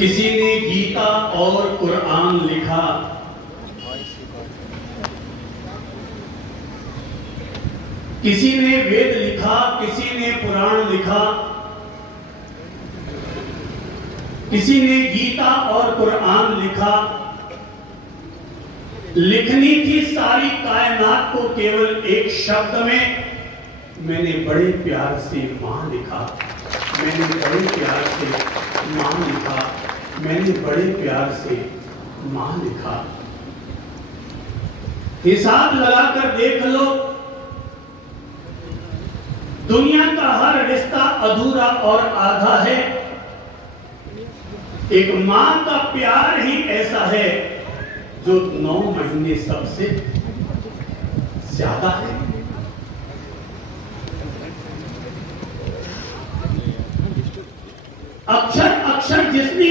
किसी ने गीता और कुरान लिखा, किसी ने वेद लिखा, किसी ने पुराण लिखा, किसी ने गीता और कुरान लिखा। लिखनी थी सारी कायनात को केवल एक शब्द में, मैंने बड़े प्यार से मां लिखा। मैंने बड़े प्यार से मां लिखा। मैंने बड़े प्यार से मां लिखा। हिसाब लगाकर देख लो, दुनिया का हर रिश्ता अधूरा और आधा है। एक मां का प्यार ही ऐसा है जो 9 महीने सबसे ज्यादा है। अक्षर अक्षर जिसने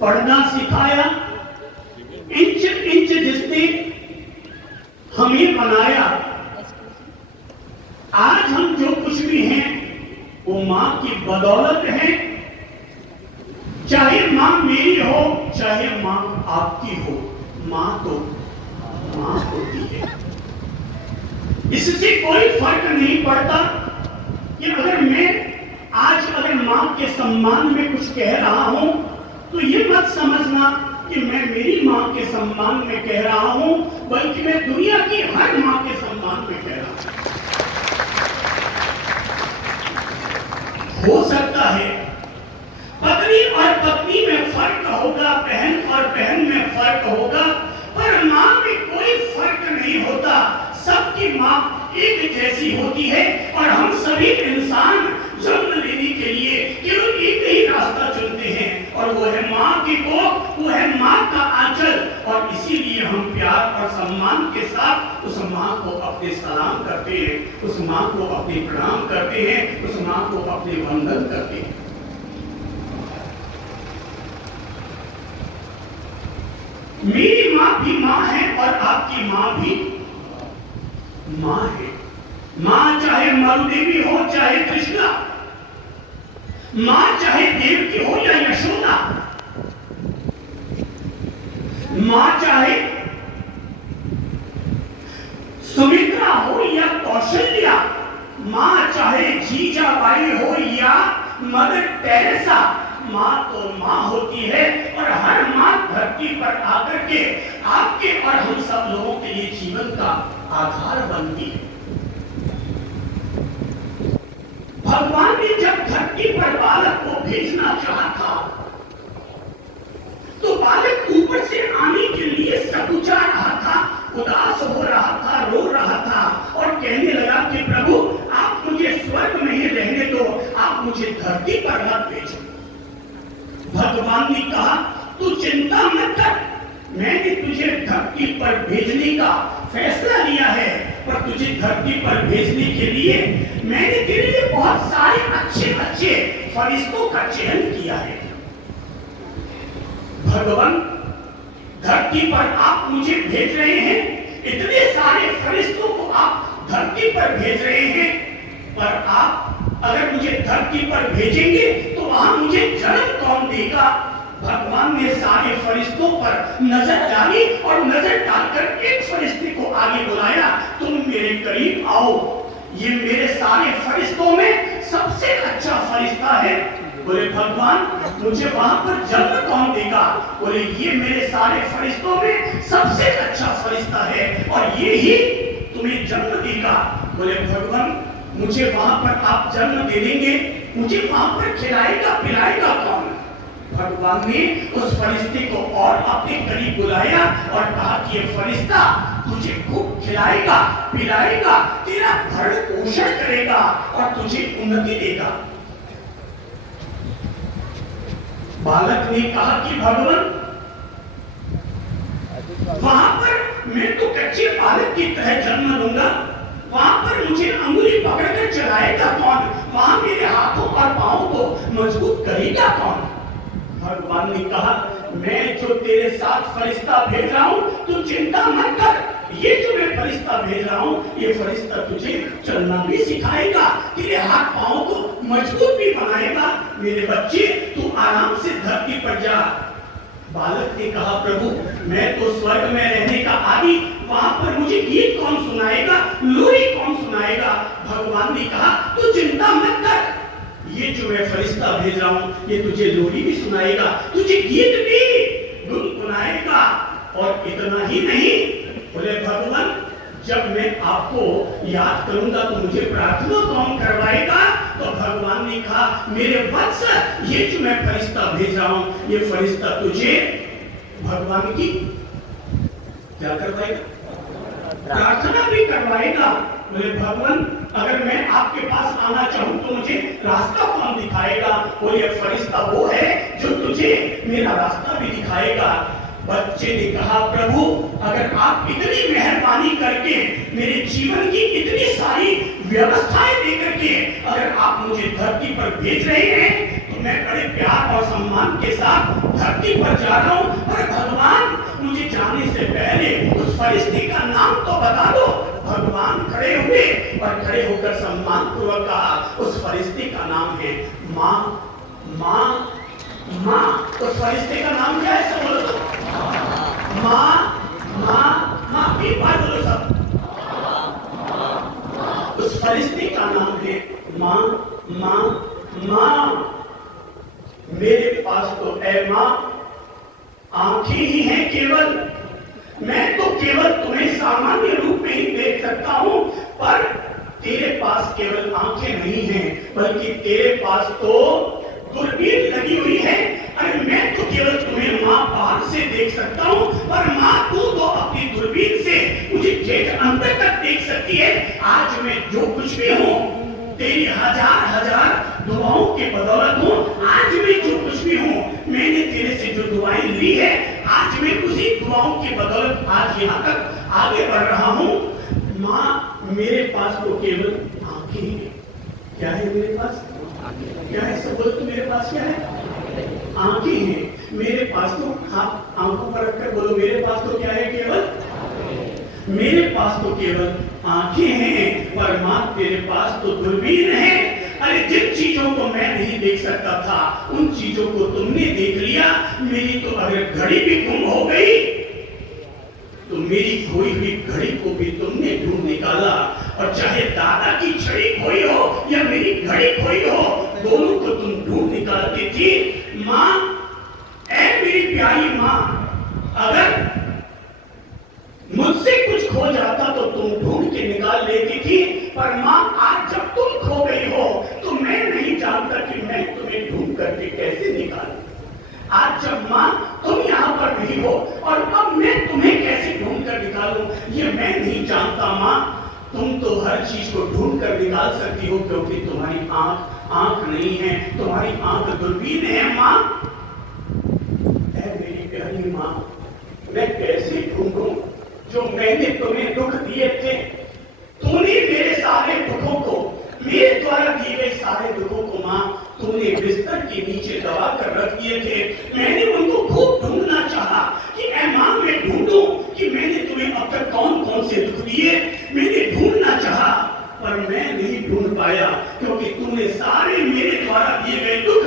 पढ़ना सिखाया, इंच इंच जिसने हमें बनाया, आज हम जो कुछ भी हैं वो मां की बदौलत है। चाहे मां मेरी हो, चाहे मां आपकी हो, मां तो मां होती है। इससे कोई फर्क नहीं पड़ता कि अगर मैं आज मां के सम्मान में कुछ कह रहा हूं तो ये मत समझना कि मैं मेरी मां के सम्मान में कह रहा हूं, बल्कि मैं दुनिया की हर मां के सम्मान में कह रहा हूं। हो सकता है पत्नी और पत्नी में फर्क होगा, बहन और बहन में फर्क होगा, पर मां में कोई फर्क नहीं होता। सबकी मां एक जैसी होती है और हम सभी इंसान जन्म लेने के लिए केवल एक ही रास्ता चुनते हैं और वो है मां की कोख, वो है मां का आंचल। और इसीलिए हम प्यार और सम्मान के साथ उस मां को अपने सलाम करते हैं, उस मां को अपने प्रणाम करते हैं, उस मां को अपने वंदन करते हैं। मेरी मां भी मां है और आपकी मां भी मां है। मां चाहे मरुदेवी हो, चाहे कृष्णा, मां चाहे देवकी हो या यशोदा, मां चाहे सुमित्रा हो या कौशल्या, मां चाहे जीजाबाई हो या मदर टेरेसा, मां तो मां होती है। और हर मां धरती पर आकर के आपके और हम सब लोगों के लिए जीवन का आधार बनती है। भगवान ने जब धरती पर बालक को भेजना चाहा था तो बालक ऊपर से आने के लिए सकुचा रहा था, उदास हो रहा था, रो रहा था और कहने लगा कि प्रभु आप मुझे स्वर्ग में ही रहने दो, आप मुझे धरती पर मत भेजो। भगवान ने कहा तू चिंता मत कर, मैंने तुझे धरती पर भेजने का फैसला लिया है, पर तुझे धरती पर भेजने के लिए मैंने तेरे लिए बहुत सारे अच्छे अच्छे फरिश्तों का चयन किया है। भगवान धरती पर आप मुझे भेज रहे हैं, इतने सारे फरिश्तों को आप धरती पर भेज रहे हैं, पर आप अगर मुझे धरती पर भेजेंगे तो वहां मुझे जन्म कौन देगा? भगवान ने सारे फरिश्तों पर नजर डाली और नजर डालकर एक फरिश्ते को आगे बुलाया, तुम मेरे करीब आओ, ये मेरे सारे फरिश्तों में सबसे अच्छा फरिश्ता है। बोले भगवान मुझे वहां पर जन्म कौन देगा? बोले ये मेरे सारे फरिश्तों में सबसे अच्छा फरिश्ता है और ये ही तुम्हें जन्म देगा। बोले भगवान मुझे वहां पर आप जन्म दे देंगे, मुझे वहां पर खिलाएगा पिलाएगा कौन? भगवान ने उस फरिश्ते को और अपने करीब बुलाया और कहा कि ये फरिश्ता तुझे खूब खिलाएगा पिलाएगा, तेरा भरण पोषण करेगा और तुझे उन्नति देगा। बालक ने कहा कि भगवान वहां पर मैं तो कच्चे बालक की तरह जन्म लूंगा, वहां पर मुझे अंगुली पकड़कर चलाएगा कौन? वहां मेरे हाथों और पांवों को मजबूत करेगा कौन? भगवान ने कहा मैं जो तेरे साथ फरिश्ता भेज रहा हूं तू चिंता मत कर, ये जो मैं फरिश्ता भेज रहा हूं ये फरिश्ता तुझे चलना भी सिखाएगा, तेरे हाथ पांव को मजबूत भी बनाएगा। मेरे बच्चे तू आराम से धरती पर जा। बालक ने कहा, प्रभु मैं तो स्वर्ग में रहने का आदि, वहां पर मुझे गीत कौन सुनाएगा, लोरी कौन सुनाएगा। भगवान ने कहा, तू चिंता मत कर, ये जो मैं फरिश्ता भेज रहा हूं ये तुझे लोरी भी सुनाएगा, तुझे गीत भी गुनगुनाएगा। और इतना ही नहीं, बोले भगवान जब मैं आपको याद करूंगा तो मुझे प्रार्थना कौन करवाएगा। तो भगवान ने कहा, मेरे वत्स ये जो मैं फरिश्ता भेज रहा हूं ये फरिश्ता तुझे भगवान की क्या करवाएगा, प्रार्थना भी करवाएगा। बोले भगवान अगर मैं आपके पास आना चाहूं तो मुझे रास्ता कौन दिखाएगा। और ये फरिश्ता वो है जो तुझे मेरा रास्ता भी दिखाएगा। बच्चे ने कहा, प्रभु अगर आप इतनी मेहरबानी करके मेरे जीवन की इतनी सारी व्यवस्थाएं देकर के अगर आप मुझे धरती पर भेज रहे हैं तो मैं बड़े प्यार और सम्मान के साथ धरती पर जा रहा हूं। पर भगवान मुझे जाने से पहले उस फरिश्ते का नाम तो बता दो। भगवान खड़े हुए और खड़े होकर सम्मान पूर्वक कहा, उस फरिश्ते का नाम है माँ। माँ माँ, उस फरिश्ते का नाम क्या है, सब बोलो तो। माँ माँ माँ, एक बार बोलो सब। उस फरिश्ते का नाम है माँ माँ माँ। मेरे पास तो ऐ माँ आंखें ही हैं केवल, मैं तो केवल तुम्हें सामान्य रूप में ही देख सकता हूं, पर तेरे पास केवल आंखें नहीं हैं बल्कि तेरे पास तो दूरबीन लगी हुई है। अरे मैं तो केवल तुम्हें माँ बाहर से देख सकता हूँ, पर माँ तू तो अपनी दूरबीन से मुझे जेठ अंदर तक देख सकती है। आज मैं जो कुछ भी हूँ तेरी हजार हजार दुआओं के बदौलत हूँ। आज मैं जो कुछ भी हूँ, मैंने तेरे से जो दुआएं ली है, आज मैं उसी दुआओं की बदौलत आज यहाँ तक आगे बढ़ रहा हूँ। माँ मेरे पास तो केवल आंखें हैं। क्या है मेरे पास, क्या है, सब बोलो तो मेरे पास क्या है, आंखें हैं। मेरे पास तो, आप आंखों पर रखकर बोलो, मेरे पास तो क्या है, केवल, मेरे पास तो केवल आंखें हैं। पर माँ तेरे पास तो दूरबीन है। अरे जिन चीजों को मैं नहीं देख सकता था उन चीजों को तुमने देख लिया। मेरी तो अगर घड़ी भी गुम हो गई तो मेरी खोई हुई घड़ी को भी तुमने ढूंढ निकाला। और चाहे दादा की छड़ी खोई हो या मेरी घड़ी खोई हो, दोनों को तुम ढूंढ निकालती थी। माँ, ऐ मेरी प्यारी माँ, अगर मुझसे कुछ खो जाता तो तुम ढूंढ के निकाल लेती थी। पर माँ आज जब तुम खो गई हो तो मैं नहीं जानता कि मैं तुम्हें ढूंढ करके कैसे निकालूं। आज जब माँ तुम यहाँ पर नहीं हो और अब मैं तुम्हें कैसे ढूंढ कर निकालूं, ये मैं नहीं जानता। माँ तुम तो हर चीज को ढूंढ कर निकाल सकती हो, क्योंकि तुम्हारी आंख नहीं है, तुम्हारी आंख दूरबीन है। माँ, ऐ मेरी प्यारी माँ, मैं कैसे ढूंढूं जो मैंने तुम्हें दुख दिए थे। तूने मेरे सारे दुखों को, मेरे द्वारा दिए गए सारे दुखों को माँ तूने बिस्तर के नीचे दबा कर रख दिए थे। मैंने उनको खूब ढूंढना चाहा कि ऐ माँ मैं ढूंढूं कि मैंने तुम्हें अब तक कौन कौन से दुख दिए। मैंने ढूंढना चाहा पर मैं नहीं ढूंढ पाया, क्योंकि तूने सारे मेरे द्वारा दिए गए दुख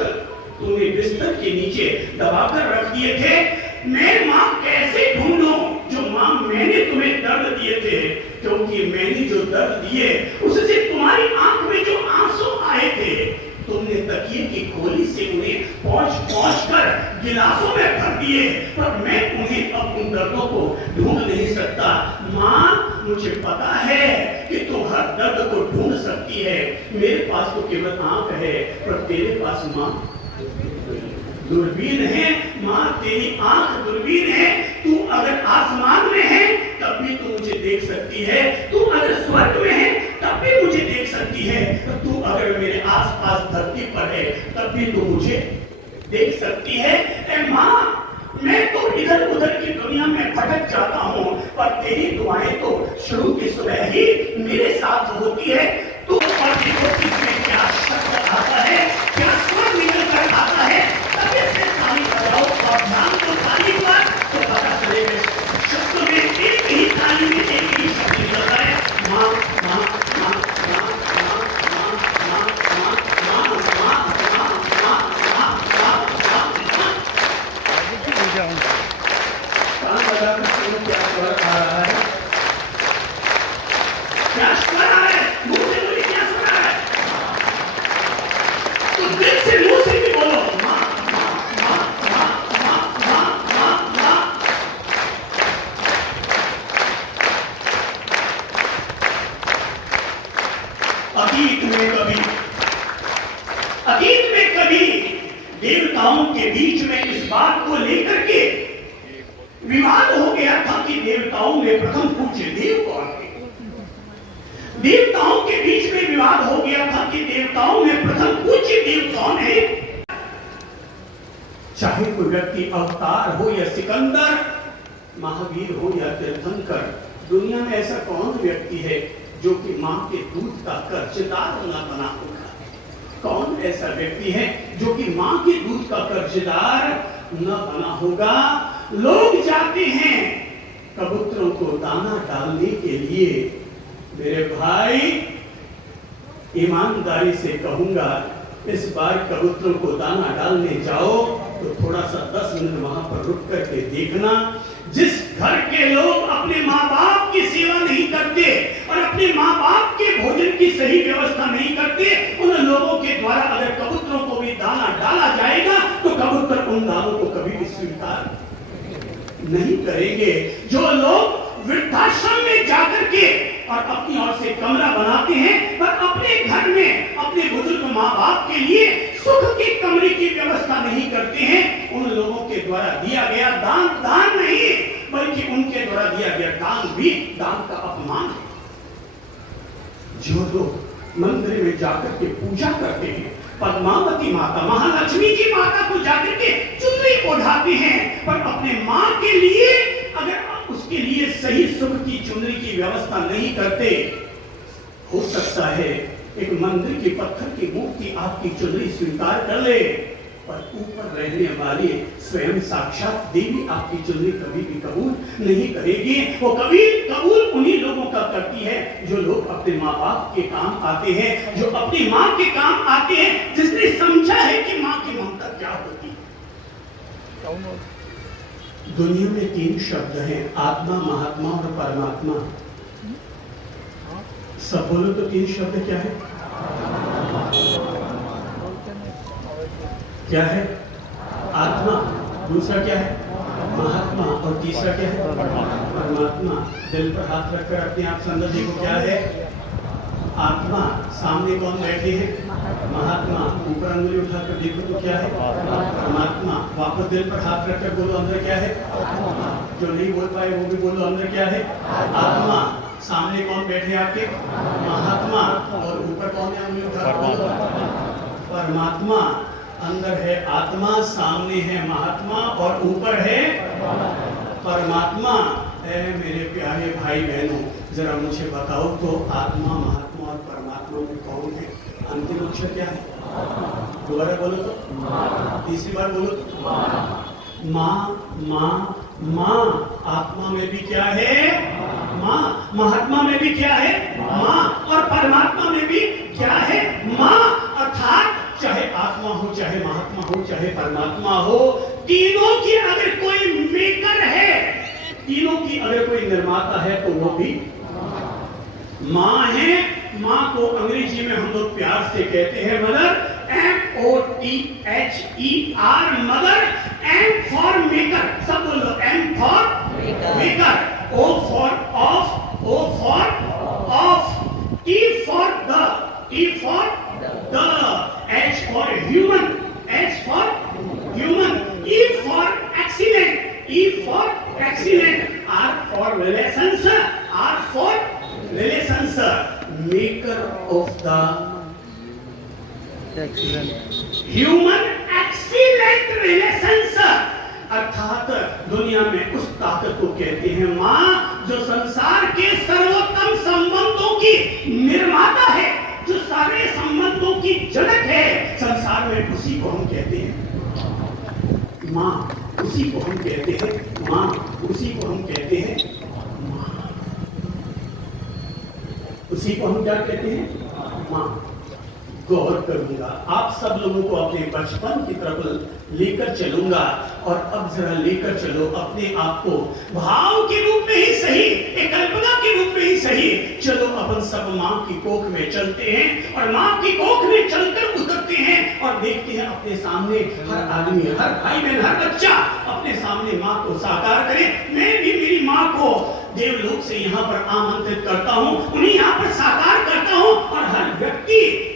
तूने बिस्तर के नीचे दबा कर रख दिए थे। मैं माँ कैसे ढूंढूं जो माँ मैंने तुम्हें दर्द दिए थे, क्योंकि मैंने जो दर्द दिए उससे तुम्हारी आंख में जो आंसू आए थे, तुमने तकिए की खोली से उन्हें पहुंच कर गिलासों में भर दिए। पर मैं उन्हें अब उन दर्दों को ढूंढ नहीं सकता। माँ मुझे पता है कि तुम हर दर्द को ढूंढ सकती है। मेरे पास तो केवल आंख है, पर तेरे पास माँ दूरबीन है। माँ तेरी आंख दूरबीन है। तू अगर आसमान में है तब भी तू मुझे देख सकती है, तू अगर स्वर्ग में है तब भी मुझे देख सकती है, तू अगर मेरे आसपास धरती पर है तब भी तू मुझे देख सकती है। ऐ माँ मैं तो इधर उधर की दुनिया में भटक जाता हूँ, पर तेरी दुआएं तो शुरू की सुबह ही मेरे साथ होती है। तू और देखो किसमें क्या शब्द आता है, क्या स्वर निकल कर आता है। तभी से ताली बजाओ और ध्यान तो ताली पर तो पता चलेगा शब्द में एक ही ताली में एक ही शब्द निकलता है। माँ माँ माँ माँ माँ माँ माँ माँ माँ माँ माँ माँ माँ माँ अतीत में कभी देवताओं के बीच में इस बात को लेकर के विवाद हो गया था कि देवताओं में प्रथम पूज्य देव कौन है। देवताओं के बीच में विवाद हो गया था कि देवताओं में प्रथम पूज्य देव कौन है। चाहे कोई व्यक्ति अवतार हो या सिकंदर, महावीर हो या तीर्थंकर, दुनिया में ऐसा कौन व्यक्ति है जो कि मां के दूध का कर्जदार न बना होगा। कौन ऐसा व्यक्ति है जो कि मां के दूध का कर्जदार न बना होगा। लोग जाते हैं कबूतरों को दाना डालने के लिए। मेरे भाई, ईमानदारी से कहूंगा, इस बार कबूतरों को दाना डालने जाओ तो थोड़ा सा 10 मिनट वहां पर रुक करके देखना। जिस घर के लोग अपने माँ बाप की सेवा नहीं करते और अपने माँ बाप के भोजन की सही व्यवस्था नहीं करते, उन लोगों के द्वारा अगर कबूतरों को भी दाना डाला जाएगा तो कबूतर उन दानों को कभी भी स्वीकार नहीं करेंगे। जो लोग वृद्धाश्रम में जाकर के और अपनी ओर से कमरा बनाते हैं पर अपने घर में अपने बुजुर्ग माँ बाप के लिए सुख के कमरे की व्यवस्था नहीं करते हैं, उन लोगों के द्वारा दिया गया दान दान नहीं बल्कि उनके द्वारा दिया गया दान भी दान का अपमान है। जो लोग मंदिर में जाकर के पूजा करते हैं, पद्मावती माता, महालक्ष्मी जी माता को जाकर के चुनरी ओढ़ाते हैं, पर अपने माँ के लिए अगर उसके लिए सही सुख की चुनरी की व्यवस्था नहीं करते, हो सकता है एक मंदिर के पत्थर की मूर्ति आपकी चुनरी स्वीकार कर ले, पर ऊपर रहने वाली स्वयं साक्षात देवी आपकी चुनरी कभी भी कबूल नहीं करेगी। वो कभी कबूल उन्हीं लोगों का करती है जो लोग अपने माँ बाप के काम आते हैं, जो अपनी माँ के काम आते हैं, जिसने समझा है कि माँ की ममता क्या होती है। दुनिया में 3 शब्द हैं, आत्मा, महात्मा और परमात्मा। सब बोलो तो 3 शब्द क्या है? क्या है? आत्मा। दूसरा क्या है? महात्मा। और तीसरा क्या है? परमात्मा। दिल पर हाथ रखकर अपने आप से अंदर देखो, क्या है? आत्मा। सामने कौन बैठे हैं? महात्मा। ऊपर अंगुली उठाकर देखो तो क्या है? परमात्मा। वापस दिल पर हाथ रखकर बोलो, अंदर क्या है? जो नहीं बोल पाए वो भी बोलो, अंदर क्या है? आत्मा। सामने कौन बैठे आपके? महात्मा। और ऊपर कौन है? अंगुली उठाकर बोलो, परमात्मा। अंदर है आत्मा, सामने है महात्मा और ऊपर है परमात्मा। मेरे प्यारे भाई बहनों, जरा मुझे बताओ तो आत्मा, महात्मा और परमात्मा में कौन है? अंतिम अक्षर क्या है? दोबारा बोलो तो, तीसरी बार बोलो तो, माँ। माँ माँ। आत्मा में भी क्या है? माँ। महात्मा में भी क्या है? माँ। और परमात्मा में भी क्या है? माँ। अर्थात चाहे आत्मा हो, चाहे महात्मा हो, चाहे परमात्मा हो, तीनों की अगर कोई मेकर है, तीनों की अगर कोई निर्माता है तो वो भी माँ है। माँ को अंग्रेजी में हम लोग प्यार से कहते हैं mother, MOTHER, mother. M for maker, सब बोलो, M for maker, O for of, O for of, T for the, T for the, H for human, H for human, E for excellent, E for excellent, R for relations, R for relations, maker of the human excellent relations. अर्थात दुनिया में उस ताकत को कहते हैं माँ, जो संसार के सर्वोत्तम संबंधों की निर्माता है, जो सारे संबंधों की जनक है संसार में, उसी को हम कहते हैं माँ। उसी को हम कहते हैं माँ। उसी को हम कहते हैं माँ। उसी को हम क्या कहते हैं? माँ। गौर करूंगा, आप सब लोगों को अपने बचपन की तरफ लेकर चलूंगा, और अब जरा लेकर चलो अपने आप को भाव के रूप में ही सही, एक कल्पना के रूप में ही सही, चलो अपन सब माँ की कोख में चलते हैं और माँ की कोख में चलकर उतरते हैं और देखते हैं अपने सामने हर आदमी, हर भाई बहन, हर बच्चा अपने सामने माँ को साकार करे। मैं भी मेरी माँ को देवलोक से यहाँ पर आमंत्रित करता हूँ, उन्हें यहाँ पर साकार करता हूँ, और हर व्यक्ति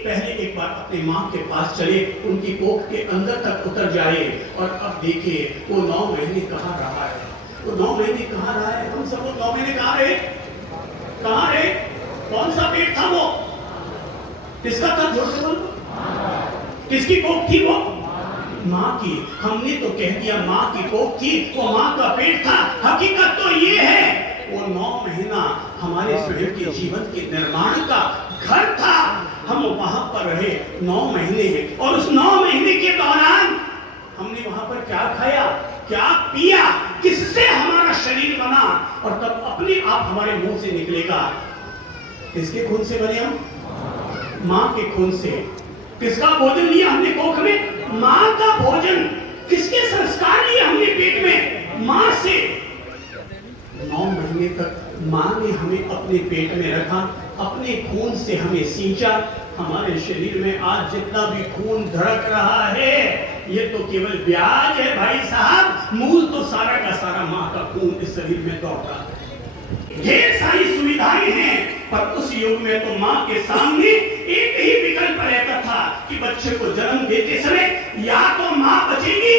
पहले एक बार अपने माँ के पास चले, उनकी कोख के अंदर तक उतर जाए और अब देखिए वो 9 महीने कहाँ रहा है, वो 9 महीने कहाँ रहा है। हम सब 9 महीने कहाँ रहे, कहाँ रहे, कौन सा पेट था वो, किसका था, जोर से बोलो, किसकी कोख थी वो, माँ की। हमने तो कह दिया माँ की कोख थी, वो माँ का पेट था। हकीकत तो ये है वो 9 महीना हमारे स्वयं के जीवन के निर्माण का घर था। हम वहां पर रहे 9 महीने और उस 9 महीने के दौरान हमने वहां पर क्या खाया, क्या पिया, किससे हमारा शरीर बना, और तब अपने आप हमारे मुंह से निकलेगा, किसके खून से बने हम, माँ के खून से। किसका भोजन लिया हमने कोख में, माँ का भोजन। किसके संस्कार लिए हमने पेट में, माँ से। 9 महीने तक माँ ने हमें अपने पेट में रखा, अपने खून से हमें सींचा। हमारे शरीर में आज जितना भी खून धड़क रहा है ये तो केवल ब्याज है भाई साहब, मूल तो सारा का सारा माँ का खून इस शरीर में दौड़ रहा है। ढेर सारी सुविधाएं हैं, पर उस युग में तो माँ के सामने एक ही विकल्प रहता था कि बच्चे को जन्म देते समय या तो माँ बचेगी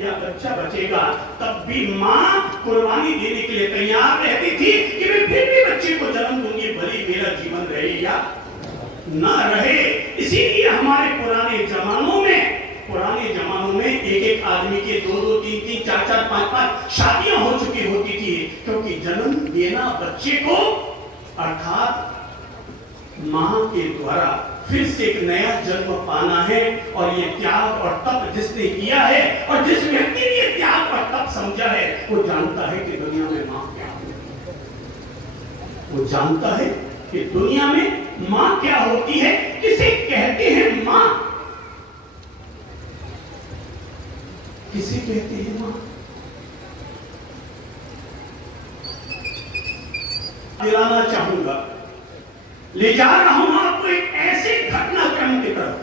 या बच्चा बचेगा। तब भी माँ कुर्बानी देने के लिए तैयार रहती थी कि मैं फिर भी बच्चे को जन्म दूंगी, भले मेरा जीवन रहे या ना रहे। इसीलिए हमारे पुराने जमानों में एक आदमी के 2-2, 3-3, 4-4, 5-5 शादियां हो चुकी होती थी, क्योंकि जन्म देना बच्चे को अर्थात माँ के द्वारा फिर से एक नया जन्म पाना है। और ये त्याग और तप जिसने किया है और जिस व्यक्ति ने ये त्याग और तप समझा है वो जानता है कि दुनिया में माँ क्या होती है, वो जानता है कि दुनिया में माँ क्या होती है, किसे कहते हैं माँ, किसे कहते हैं माँ। दिलाना चाहूंगा, ले जा रहा हूं आपको एक ऐसे घटनाक्रम की तरफ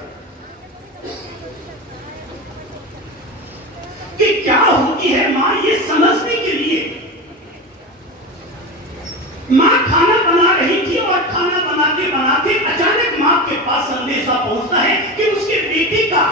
कि क्या होती है मां, ये समझने के लिए। मां खाना बना रही थी और खाना बनाते बनाते अचानक मां के पास संदेशा पहुंचता है कि उसके बेटे का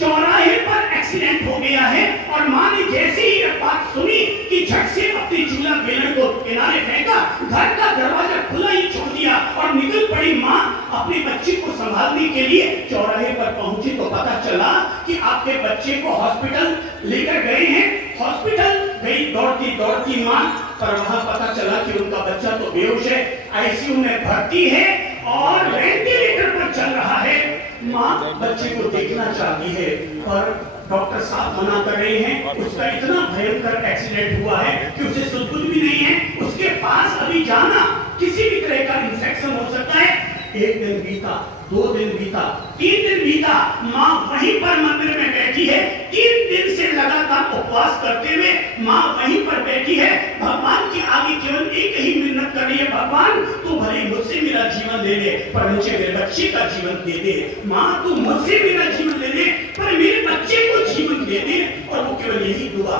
चौराहे पर एक्सीडेंट हो गया है। और मां ने जैसे ही यह बात सुनी कि झट से अपनी चूल्हा बेलन को किनारे फेंका, घर का दरवाजा खुला ही छोड़ दिया और निकल पड़ी मां अपने बच्चे को संभालने के लिए। चौराहे पर पहुंची तो पता चला कि आपके बच्चे को हॉस्पिटल लेकर गए हैं। हॉस्पिटल गई दौड़ती दौड़ती मां, पर वहां पता चला कि उनका बच्चा तो बेहोश है, आईसीयू में भर्ती है और वेंटिलेटर पर चल रहा है। मां बच्चे को देखना चाहती है पर डॉक्टर साहब मना कर रहे हैं, उसका इतना भयंकर एक्सीडेंट हुआ है कि उसे सुध-बुध भी नहीं है, उसके पास अभी जाना किसी भी तरह का इंफेक्शन हो सकता है। 1 दिन बीता, 2 दिन बीता, 3 दिन बीता, मां वहीं पर मंदिर में बैठी है। 3 दिन से लगातार उपवास करते हुए मां वहीं पर बैठी है, भगवान के आगे केवल एक ही मिन्नत कर रही है, भगवान तू भले मुझसे मेरा जीवन ले ले पर मुझे मेरे बच्चे का जीवन दे दे। मां तू मुझसे मेरा जीवन ले ले पर मेरे बच्चे को जीवन दे दे। और वो केवल यही दुआ,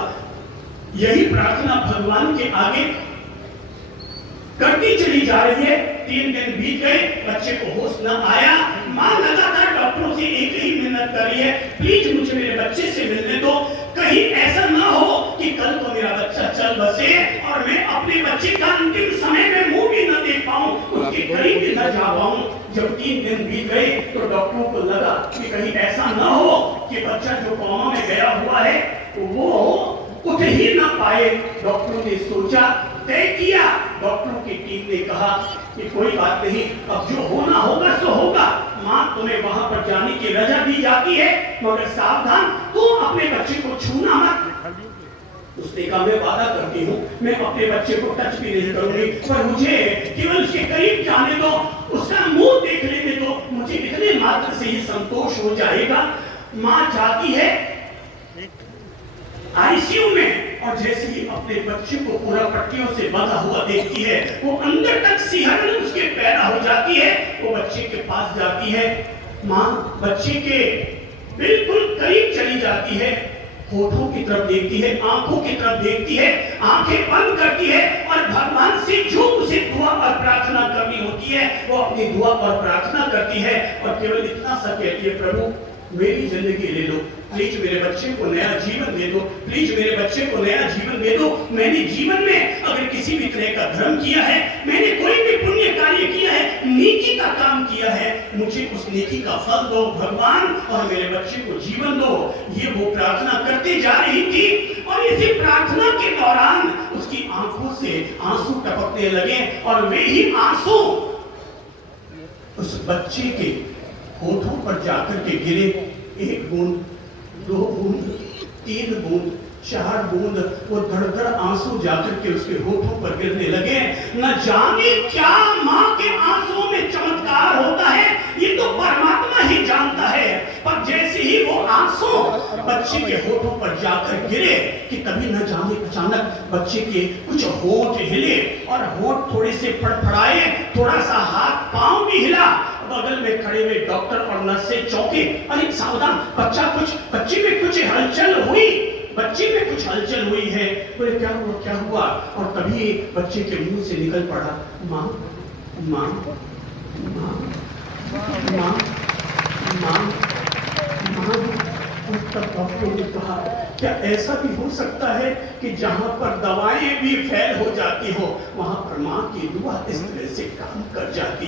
यही प्रार्थना भगवान के आगे करती चली जा रही है। 3 दिन बीत गए, बच्चे को होश न आया। मां लगातार डॉक्टरों से एक ही मिन्नत कर रही है, प्लीज मुझे मेरे बच्चे से मिलने दो, कहीं ऐसा ना हो कि कल को मेरा बच्चा चल बसे और मैं अपने बच्चे का अंतिम समय में मुंह भी न देख पाऊं, उसके करीब भी न जा पाऊं। जब 3 दिन बीत गए तो डॉक्टरों को लगा कि कहीं ऐसा ना हो कि बच्चा जो कोमा में गया हुआ है वो उठ ही ना पाए। डॉक्टरों ने सोचा, तय किया, डॉक्टरों की टीम ने कहा कि कोई बात नहीं, अब जो होना होगा सो होगा। मां तुम्हें वहां पर जाने की रजा दी जाती है, मगर सावधान, तुम अपने बच्चे को छूना मत। उसने कहा मैं वादा करती हूँ मैं अपने बच्चे को टच भी नहीं करूंगी, पर मुझे केवल उसके करीब जाने दो, उसका मुंह देख लेने दो, मुझे इतने मात्र से ही संतोष हो जाएगा। मां जाती है आईसीयू में और जैसे ही अपने बच्चे को पूरा पट्टियों से बंधा हुआ देखती है, वो अंदर तक सिहरन उसके पैदा हो जाती है। वो बच्चे के पास जाती है, मां बच्चे के बिल्कुल करीब चली जाती है, होठों की तरफ देखती है, आंखों की तरफ देखती है, आंखें बंद करती है और पर भगवान से जो उसे दुआ और प्रार्थना करनी होती है वो अपनी दुआ और प्रार्थना करती है और केवल इतना सा कहती है, प्रभु मेरी जिंदगी ले लो, प्लीज मेरे बच्चे को नया जीवन दे दो, प्लीज मेरे बच्चे को नया जीवन दे दो। मैंने जीवन में अगर किसी भी तरह का धर्म किया है, मैंने कोई भी पुण्य कार्य किया है, नीति का काम किया है, मुझे उस नीति का फल दो भगवान और मेरे बच्चे को जीवन दो। ये वो प्रार्थना करते जा रही थी और इसी प्रार्थना के दौरान उसकी आंखों से आंसू टपकने लगे और वे ही आंसू उस बच्चे के होठों पर जाकर के गिरे। 1 बूंद, 2 बूंद, 3 बूंद, 4 बूंद, वो धड़-धड़ आंसू जाकर के उसके होठों पर गिरने लगे। न जाने क्या माँ के आंसुओं में चमत्कार होता है, ये तो परमात्मा ही जानता है। पर जैसे ही वो आंसू बच्चे के होठों पर जाकर गिरे कि तभी न जाने अचानक बच्चे के कुछ होंठ हिले और होंठ थोड़े से फड़फड़ाए, थोड़ा सा हाथ पांव भी हिला। बगल में खड़े हुए डॉक्टर और नर्स से चौंके, अरे सावधान, बच्चे में कुछ हलचल हुई, बच्चे में कुछ हलचल हुई है। बोले क्या हुआ क्या हुआ? और तभी बच्चे के मुंह से निकल पड़ा, माँ माँ माँ माँ माँ माँ। तब डॉक्टर ने कहा, क्या ऐसा भी हो सकता है कि जहां पर दवाएं भी फेल हो जाती हो वहां पर माँ की दुआ इस तरह से काम कर जाती है?